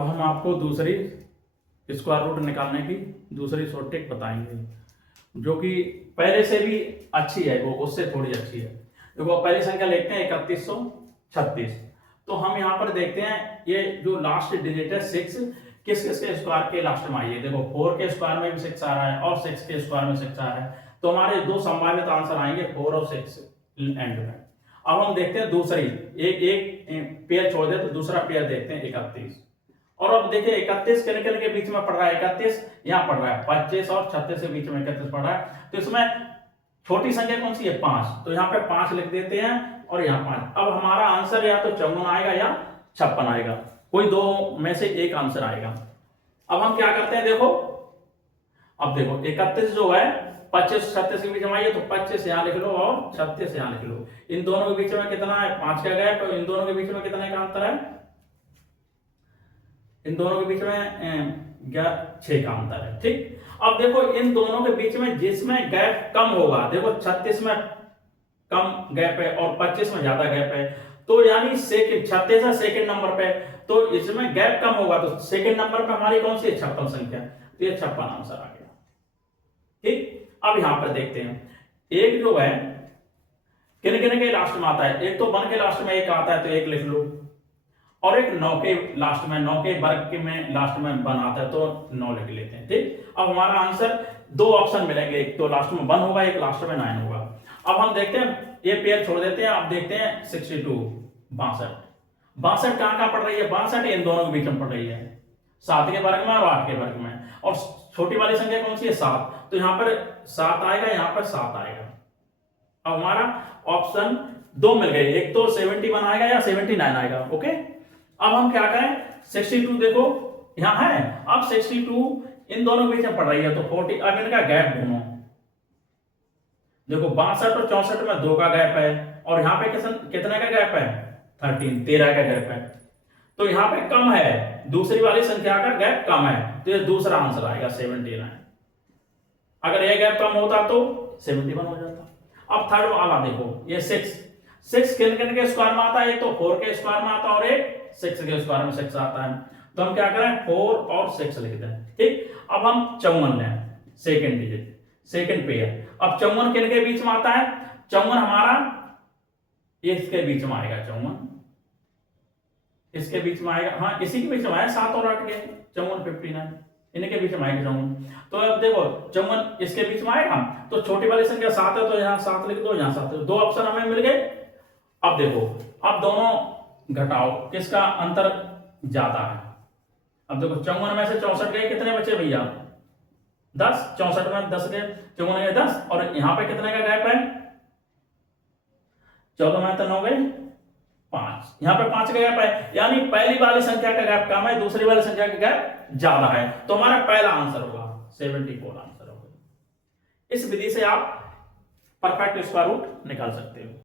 अब हम आपको दूसरी स्क्वायर रूट निकालने की दूसरी शॉर्ट ट्रिक बताएंगे, जो कि पहले से भी अच्छी है, वो उससे थोड़ी अच्छी है। देखो पहली संख्या लिखते हैं 3136। तो हम यहाँ पर देखते हैं ये जो लास्ट डिजिट है 6 किस किस के स्क्वायर के लास्ट में आई है। देखो 4 के स्क्वायर में भी 6 आ रहा है और 6 के स्क्वायर में 6 आ रहा है, तो हमारे दो संभावित आंसर आएंगे 4 और 6 एंड में। अब हम देखते हैं दूसरी, एक पेयर छोड़ दे तो दूसरा पेयर देखते हैं 31। और अब देखिए 31 किन के बीच में पड़ रहा है, 31 यहाँ पड़ रहा है, 25 और 36 के बीच में 31 पड़ रहा है। तो इसमें छोटी संख्या कौन सी है, 5, तो यहाँ पे 5 लिख देते हैं और यहाँ 5। अब हमारा आंसर या तो 54 आएगा या 56 आएगा, कोई दो में से एक आंसर आएगा। अब हम क्या करते हैं, देखो अब देखो 31 जो है 25 36 के बीच में आई है, तो 25 यहाँ लिख लो और 36 यहाँ लिख लो। इन दोनों के बीच में कितना है, 5 का गैप, तो इन दोनों के बीच में कितने का अंतर है, इन दोनों के बीच में 6 का अंतर है। ठीक, अब देखो इन दोनों के बीच में जिसमें गैप कम होगा, देखो 36 में कम गैप है और 25 में ज्यादा गैप है, तो यानी सेकंड 36 है सेकंड नंबर पे, तो इसमें गैप कम होगा, तो सेकंड नंबर पे हमारी कौन सी है, 56 संख्या, तो ये 56 आंसर आ गया। ठीक, अब यहां पर देखते हैं एक जो है किन किन के लास्ट में आता है, एक तो 1 के लास्ट में एक आता है तो एक लिख लो, और एक 9 के लास्ट में, 9 के वर्ग के में लास्ट में 1 आता है तो 9 लिख लेते हैं। ठीक, अब हमारा आंसर दो ऑप्शन मिलेंगे, एक तो लास्ट में 1 होगा, एक लास्ट में 9 होगा। अब हम देखते हैं ये पेयर छोड़ देते हैं, अब देखते हैं 62 62 कहां कहां पड़ रही है, 62 इन दोनों के बीच में पड़ रही है, 7 के वर्ग में और 8 के वर्ग में, और छोटी वाली संख्या कौन सी है, 7, तो यहां पर 7 आएगा, यहां पर 7 आएगा। अब हमारा ऑप्शन दो मिल गए, एक तो 71 आएगा या 79 आएगा। ओके, अब हम क्या करें, 62 देखो यहां है, अब 62 इन दोनों के बीच में पड़ रही है तो 40, अब इनका गैप दोनों देखो 62 और 64 में 2 का गैप है, और यहां पे कितने का गैप है, 13 का गैप है, तो यहां पे कम है, दूसरी वाली संख्या का गैप कम है, तो ये दूसरा आंसर आएगा 79। अगर ये गैप कम होता तो 71 हो जाता। अब थर्ड वाला देखो, ये 6 किन किन के स्क्वायर में आता है, एक तो 4 के स्क्वायर में आता है और एक 6 के स्क्वायर में 6 आता है, तो हम क्या करें 4 और 6 लिख दें। ठीक, अब हम 54 लें, सेकंड डिजिट सेकंड पेयर। अब 54 किन के बीच में आता है, 54 हमारा इसके बीच में आएगा, 54 इसके बीच में आएगा, हाँ इसी के बीच में आया, 7 और 8 के 54 59 इनके बीच में आएगा 54। तो अब देखो 54 इसके बीच में आएगा, तो छोटी वाली संख्या 7 है तो यहाँ 7 लिख दो, यहाँ 7, दो ऑप्शन हमें मिल गए। अब देखो, अब दोनों घटाओ किसका अंतर ज्यादा है। अब देखो 54 में से 64 गए, कितने बचे भैया, 10, 64 में 10 गए, 54 गए 10, और यहां पे कितने का गैप है, 14 में तो 9 गए 5, यहां पे 5 का गैप है, यानी पहली वाली संख्या का गैप कम है, दूसरी वाली संख्या का गैप ज्यादा है, तो हमारा पहला आंसर होगा 74 आंसर होगा। इस विधि से आप परफेक्ट स्क्वायर रूट निकाल सकते हो।